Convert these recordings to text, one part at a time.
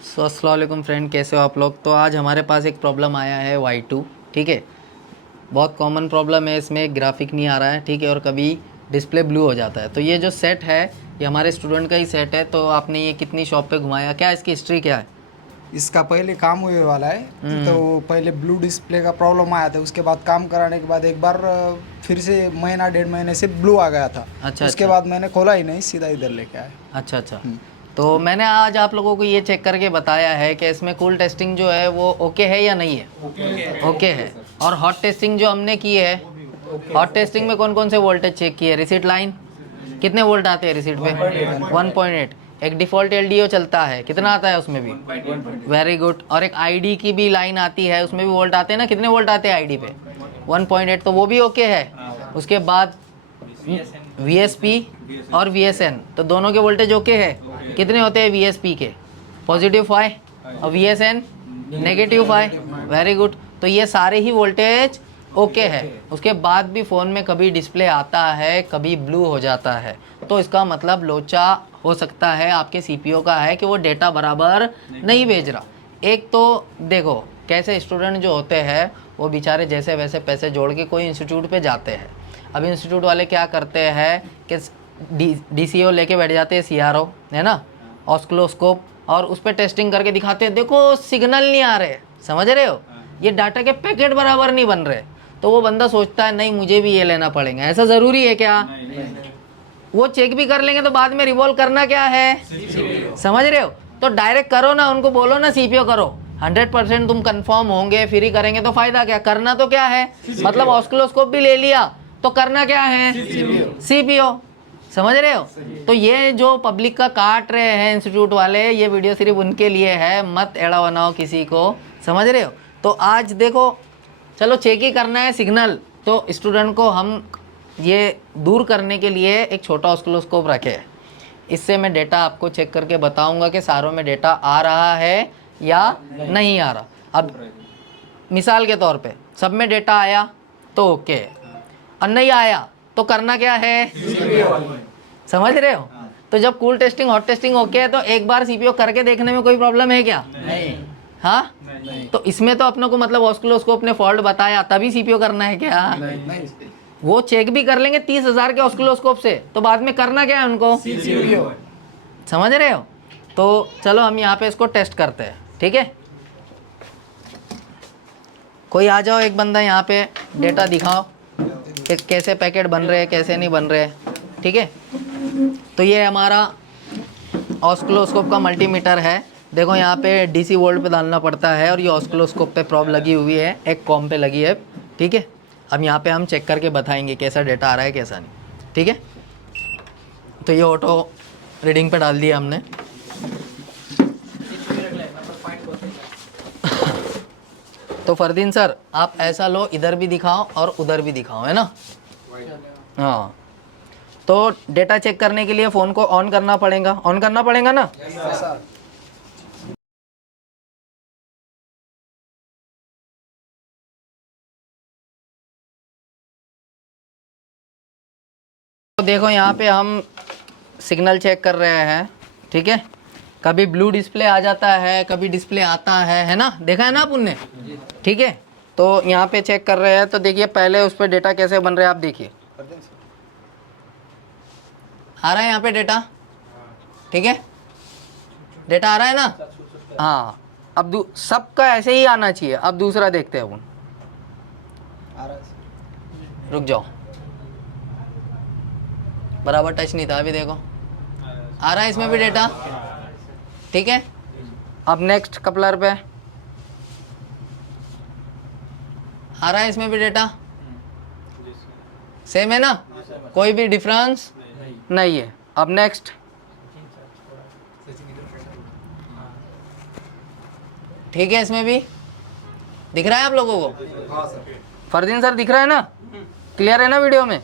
अस्सलाम वालेकुम फ्रेंड, कैसे हो आप लोग। तो आज हमारे पास एक प्रॉब्लम आया है Y2। ठीक है, बहुत कॉमन प्रॉब्लम है। इसमें ग्राफिक नहीं आ रहा है, ठीक है, और कभी डिस्प्ले ब्लू हो जाता है। तो ये जो सेट है ये हमारे स्टूडेंट का ही सेट है। तो आपने ये कितनी शॉप पे घुमाया, क्या इसकी हिस्ट्री क्या है? इसका पहले काम हुए वाला है। तो हम्म। पहले ब्लू डिस्प्ले का प्रॉब्लम आया था, उसके बाद काम कराने के बाद एक बार फिर से महीना 1.5 महीने से ब्लू आ गया था। अच्छा उसके अच्छा बाद मैंने खोला ही नहीं, सीधा इधर लेके आया। अच्छा अच्छा। तो मैंने आज आप लोगों को ये चेक करके बताया है कि इसमें कूल टेस्टिंग जो है वो ओके है या नहीं है। ओके है। और हॉट टेस्टिंग जो हमने की है, हॉट टेस्टिंग में कौन कौन से वोल्टेज चेक किए? रिसीट लाइन कितने वोल्ट आते हैं रिसीट पे? 1.8। एक डिफ़ॉल्ट एलडीओ चलता है, कितना आता है उसमें भी? Very good. और एक आईडी की भी लाइन आती है, उसमें भी वोल्ट आते हैं ना, कितने वोल्ट आते हैं आईडी पे? 1.8, तो वो भी ओके है। उसके बाद वीएसपी और वीएसएन, तो दोनों के वोल्टेज ओके है। कितने होते हैं वीएसपी के? पॉजिटिव 5 और वीएसएन नेगेटिव 5। Very good. तो ये सारे ही वोल्टेज ओके है। उसके बाद भी फ़ोन में कभी डिस्प्ले आता है, कभी ब्लू हो जाता है, तो इसका मतलब लोचा हो सकता है आपके सीपीयू का है कि वो डेटा बराबर नहीं भेज रहा। एक तो देखो कैसे स्टूडेंट जो होते हैं वो बेचारे जैसे वैसे पैसे जोड़ के कोई इंस्टीट्यूट पे जाते हैं। अब इंस्टीट्यूट वाले क्या करते हैं कि डीसीओ लेके बैठ जाते हैं, सीआरओ है ना, ऑस्क्लोस्कोप, और उस पर टेस्टिंग करके दिखाते हैं, देखो सिग्नल नहीं आ रहे, समझ रहे हो, ये डाटा के पैकेट बराबर नहीं बन रहे। तो वो बंदा सोचता है नहीं मुझे भी ये लेना पड़ेगा। ऐसा ज़रूरी है क्या? वो चेक भी कर लेंगे तो बाद में रिवॉल्व करना क्या है? समझ रहे हो? तो डायरेक्ट करो ना, उनको बोलो ना सीपीओ करो। 100% तुम कंफर्म होंगे, फिर ही करेंगे तो फायदा क्या? करना तो क्या है, मतलब ऑस्किलोस्कोप भी ले लिया तो करना क्या है? सीपीओ। समझ रहे हो? तो ये जो पब्लिक का काट रहे हैं इंस्टीट्यूट वाले, ये वीडियो सिर्फ उनके लिए है, मत एड़ा बनाओ किसी को। समझ रहे हो? तो आज देखो, चलो चेक ही करना है सिग्नल, तो स्टूडेंट को हम ये दूर करने के लिए एक छोटा ऑस्किलोस्कोप रखे हैं। इससे मैं डेटा आपको चेक करके बताऊंगा कि सारों में डेटा आ रहा है या नहीं आ रहा। अब मिसाल के तौर पे सब में डेटा आया तो ओके है, और नहीं आया तो करना क्या है? समझ रहे हो? तो जब cool testing hot testing okay है तो एक बार सीपीओ करके देखने में कोई प्रॉब्लम है क्या? नहीं। हाँ नहीं। तो इसमें तो अपने को मतलब ऑस्किलोस्कोप ने फॉल्ट बताया तभी सीपीओ करना है क्या? नहीं। वो चेक भी कर लेंगे 30,000 के ऑस्किलोस्कोप से, तो बाद में करना क्या है उनको? सीपीओ। समझ रहे हो? तो चलो हम यहाँ पे इसको टेस्ट करते हैं, ठीक है। कोई आ जाओ, एक बंदा यहाँ पे डेटा दिखाओ कि कैसे पैकेट बन रहे हैं, कैसे नहीं बन रहे हैं, ठीक है। तो ये हमारा ऑस्किलोस्कोप का मल्टीमीटर है। देखो यहाँ पे डीसी वोल्ट पे डालना पड़ता है, और ये ऑस्किलोस्कोप पे प्रॉब लगी हुई है, एक कॉम पे लगी है, ठीक है। अब यहाँ पे हम चेक करके बताएंगे कैसा डेटा आ रहा है कैसा नहीं, ठीक है। तो ये ऑटो रीडिंग पे डाल दिया हमने। तो फरदीन सर आप ऐसा लो, इधर भी दिखाओ और उधर भी दिखाओ, है ना। हाँ, तो डेटा चेक करने के लिए फ़ोन को ऑन करना पड़ेगा, ऑन करना पड़ेगा ना। तो देखो यहाँ पे हम सिग्नल चेक कर रहे हैं, ठीक है। कभी ब्लू डिस्प्ले आ जाता है, कभी डिस्प्ले आता है ना, देखा है ना आप उनने, ठीक है। तो यहाँ पे चेक कर रहे हैं, तो देखिए पहले उस पर डेटा कैसे बन रहे हैं आप देखिए। आ रहा है यहाँ पे डेटा, ठीक है, डेटा आ रहा है ना। हाँ, अब सबका ऐसे ही आना चाहिए। अब दूसरा देखते हैं अपन, रुक जाओ, बराबर टच नहीं था अभी, देखो आ रहा है इसमें भी डेटा, ठीक है। अब नेक्स्ट कपलर पे आ रहा है, इसमें भी डेटा सेम है ना, कोई भी डिफरेंस नहीं है। अब नेक्स्ट, ठीक है, इसमें भी दिख रहा है आप लोगों को? फरदीन सर दिख रहा है ना, क्लियर है ना वीडियो में।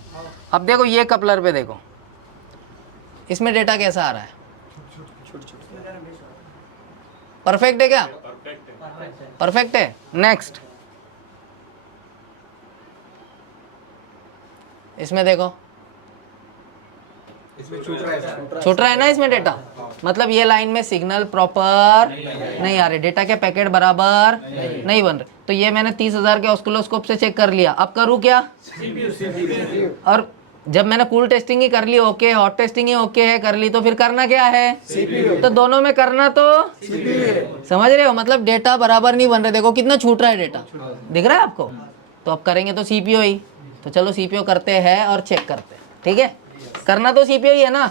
अब देखो ये कपलर पे देखो, इसमें डेटा कैसा आ रहा है? परफेक्ट है क्या? परफेक्ट है। नेक्स्ट, इसमें देखो छूट रहा है ना इसमें डेटा, मतलब ये लाइन में सिग्नल प्रॉपर नहीं आ रहे, डेटा के पैकेट बराबर नहीं बन रहे। तो ये मैंने 30,000 के ऑस्किलोस्कोप से चेक कर लिया। अब करूँ क्या? और जब मैंने कूल टेस्टिंग ही कर ली ओके, हॉट टेस्टिंग ही ओके है कर ली, तो फिर करना क्या है? तो दोनों में करना तो समझ रहे हो, मतलब डेटा बराबर नहीं बन रहे। देखो कितना छूट रहा है डेटा, दिख रहा है आपको? तो अब करेंगे तो सीपीओ ही, तो चलो सीपीओ करते हैं और चेक करते हैं। ठीक है, करना तो सीपीओ ही है ना।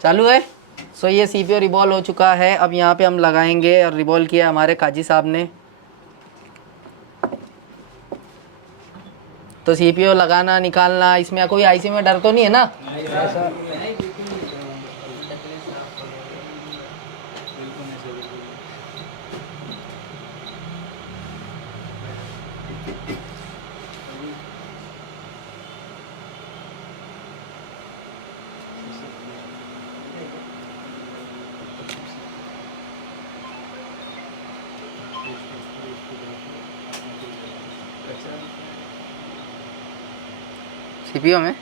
चालू है। सो ये सीपीओ रिबॉल हो चुका है। अब यहाँ पे हम लगाएंगे, और रिबॉल किया हमारे काजी साहब ने। तो सीपीओ लगाना निकालना, इसमें कोई आईसी में डर तो नहीं है ना? सीपीओ में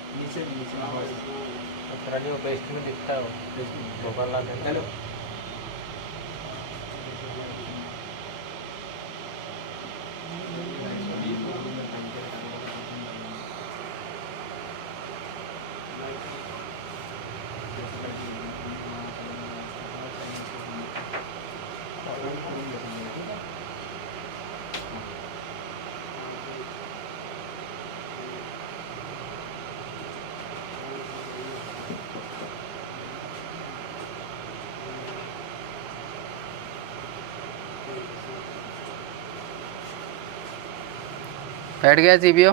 बैठ गया सीपीओ।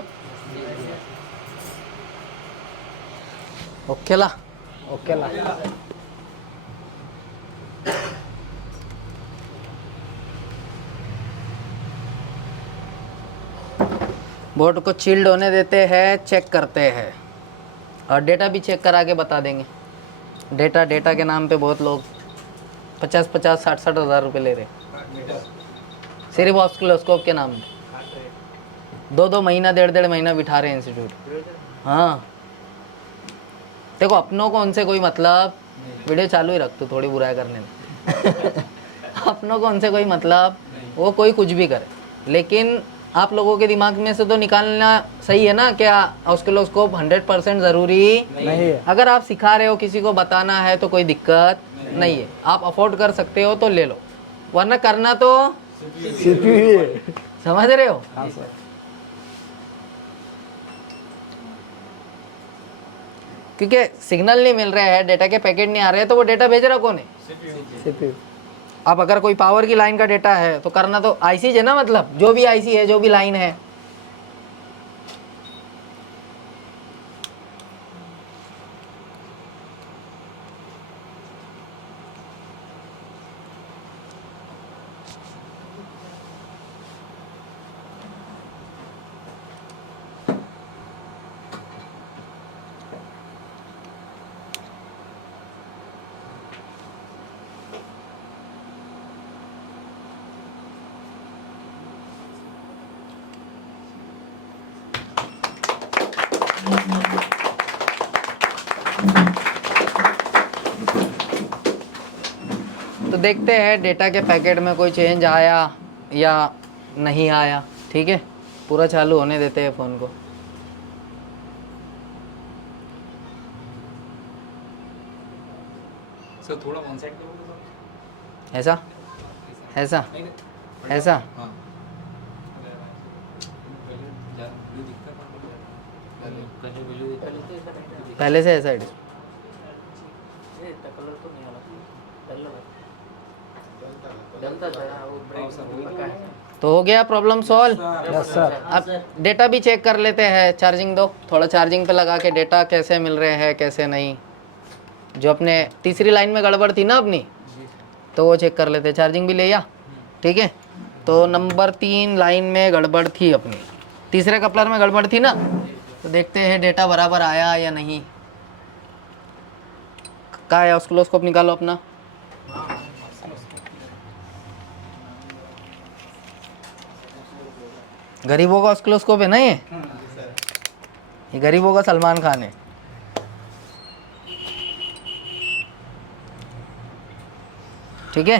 ओके ला, ओके ला। बोर्ड को चिल्ड होने देते हैं, चेक करते हैं, और डेटा भी चेक करा के बता देंगे। डेटा के नाम पे बहुत लोग 50-50, 60-60 हज़ार रुपये ले रहे, सिर्फ ऑस्किलोस्कोप के नाम पे। 2-2 महीना, 1.5 महीना बिठा रहे हैं इंस्टीट्यूट। हाँ देखो, अपनों को उनसे कोई मतलब, वीडियो चालू ही रख तू, थोड़ी बुराई करने में अपनों को उनसे कोई मतलब, वो कोई कुछ भी करे, लेकिन आप लोगों के दिमाग में से तो निकालना सही है ना, क्या ऑस्किलोस्कोप 100% ज़रूरी नहीं है। अगर आप सिखा रहे हो, किसी को बताना है, तो कोई दिक्कत नहीं है, आप अफोर्ड कर सकते हो तो ले लो, वरना करना तो समझ रहे हो। हाँ सर। क्योंकि सिग्नल नहीं मिल रहा है, डेटा के पैकेट नहीं आ रहे हैं, तो वो डेटा भेज रहा कौन है? CPU। अब अगर कोई पावर की लाइन का डेटा है तो करना तो आईसी है ना, मतलब जो भी आईसी है, जो भी लाइन है। तो देखते हैं डेटा के पैकेट में कोई चेंज आया या नहीं आया। ठीक है, पूरा चालू होने देते हैं फ़ोन को। सर थोड़ा वन साइड करोगे सर? ऐसा ऐसा ऐसा हाँ पहले से ऐसा है। तो हो गया प्रॉब्लम सॉल्व। Yes sir. अब डेटा भी चेक कर लेते हैं। चार्जिंग दो, थोड़ा चार्जिंग पे लगा के डेटा कैसे मिल रहे हैं कैसे नहीं। जो अपने तीसरी लाइन में गड़बड़ थी ना अपनी, तो वो चेक कर लेते हैं। चार्जिंग भी ले या, ठीक है। तो नंबर 3 लाइन में गड़बड़ थी अपनी, तीसरे कपलर में गड़बड़ थी ना। तो देखते हैं डेटा बराबर आया या नहीं। कहाँ है ऑस्किलोस्कोप, निकालो अपना। गरीबों का ऑस्किलोस्कोप है ना ये गरीबों का सलमान खान है। ठीक है,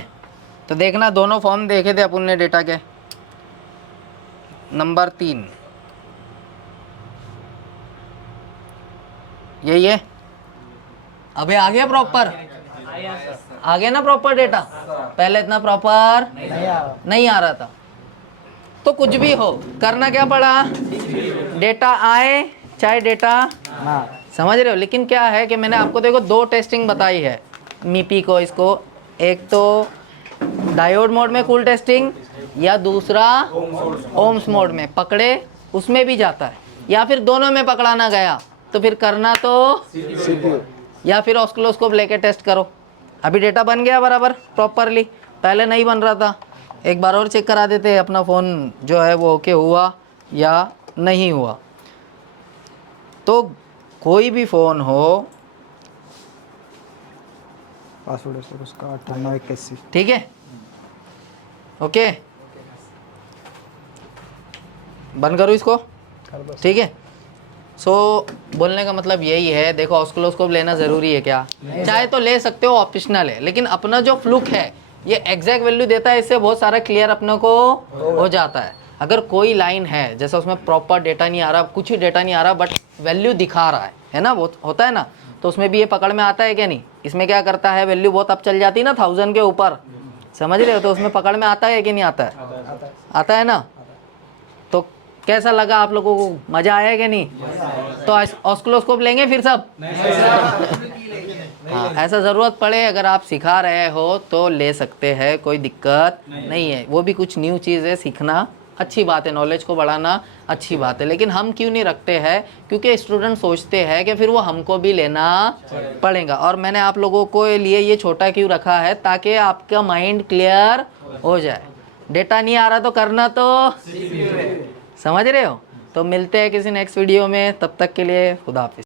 तो देखना दोनों फॉर्म देखे थे अपन ने डेटा के। नंबर 3 यही है। अबे आ गया प्रॉपर, आ गया ना प्रॉपर डेटा। पहले इतना प्रॉपर नहीं आ रहा था। तो कुछ भी हो, करना क्या पड़ा, डेटा आए चाहे डेटा ना। समझ रहे हो। लेकिन क्या है कि मैंने आपको देखो 2 टेस्टिंग बताई है मीपी को। इसको एक तो डायोड मोड में कूल टेस्टिंग, या दूसरा ओम्स मोड में पकड़े उसमें भी जाता है, या फिर दोनों में पकड़ा ना गया तो फिर करना तो CPU। या फिर ऑस्किलोस्कोप लेके टेस्ट करो। अभी डेटा बन गया बराबर प्रॉपरली, पहले नहीं बन रहा था। एक बार और चेक करा देते हैं अपना फ़ोन जो है वो ओके हुआ या नहीं हुआ। तो कोई भी फ़ोन हो, पासवर्ड है सर उसका 9881। ठीक है, ओके, बंद करो इसको, ठीक है। सो बोलने का मतलब यही है, देखो ऑस्किलोस्कोप लेना ज़रूरी है क्या, चाहे तो ले सकते हो, ऑप्शनल है। लेकिन अपना जो फ्लूक है ये एग्जैक्ट वैल्यू देता है, इससे बहुत सारा क्लियर अपने को हो जाता है। अगर कोई लाइन है जैसे उसमें प्रॉपर डेटा नहीं आ रहा, कुछ ही डेटा नहीं आ रहा, बट वैल्यू दिखा रहा है ना, वो होता है ना, तो उसमें भी ये पकड़ में आता है क्या नहीं। इसमें क्या करता है, वैल्यू बहुत अब चल जाती है ना 1000 के ऊपर, समझ रहे हो, तो उसमें पकड़ में आता है कि नहीं आता है, आता है ना। तो कैसा लगा आप लोगों को, मज़ा आया कि नहीं। तो ऑस्किलोस्कोप लेंगे फिर सब। हाँ, ऐसा ज़रूरत पड़े अगर आप सिखा रहे हो तो ले सकते हैं, कोई दिक्कत नहीं है। वो भी कुछ न्यू चीज़ है, सीखना अच्छी बात है, नॉलेज को बढ़ाना अच्छी बात है। लेकिन हम क्यों नहीं रखते हैं, क्योंकि स्टूडेंट सोचते हैं कि फिर वो हमको भी लेना पड़ेगा। और मैंने आप लोगों को लिए ये छोटा क्यों रखा है, ताकि आपका माइंड क्लियर हो जाए। डेटा नहीं आ रहा तो करना तो समझ रहे हो। तो मिलते हैं किसी नेक्स्ट वीडियो में, तब तक के लिए खुदा हाफिज़।